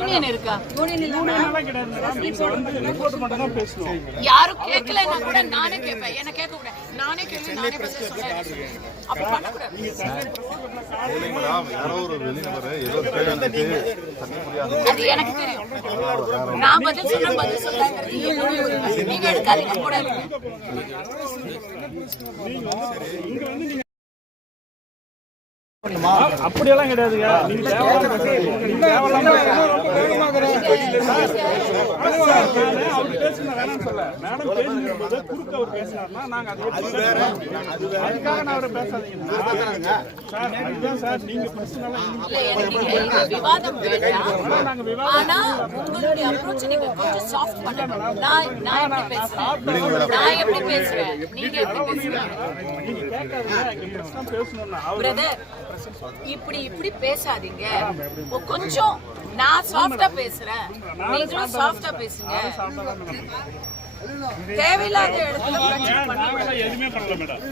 Union இருக்கா? யாரும் கேட்கலன்னா கூட நானே கேட்பேன். என்ன கேட்க கூடாது. நானே கேள்வி நானே பதில் சொல்றேன். அப்ப பண்ண கூடாது. அது எனக்கு தெரியும். நான் பதில் சொல்றேன். நீங்க எடுக்காதீங்க கூட. அப்படியெல்லாம் கிடையாதுங்க. நீங்க அவர் பேசுன வேணாம்னு சொல்ல மேடம் பேசும்போது குறுக்க அவர் பேசினார்னா நாங்க அதுக்காக நான் அவரை பேசாதீங்க சார். அதுதான் சார் நீங்க பர்சனலா விவாதம் ஆனா உங்களுடைய அப்ரோச் நீங்க கொஞ்சம் சாஃப்ட் பண்ணணும். நான் எப்படி பேசுறேன் நீங்க எப்படி பேசுறீங்க? நீங்க கேட்காதீங்க. பேசணும்னா பிரதர் இப்படி பேசாதீங்க. கொஞ்சம் நான் சாஃப்டா பேசுறேன், நீங்களும் சாஃப்டா பேசுங்க. தேவையில்லாத இடத்துல எதுவுமே பண்ணல மேடம்.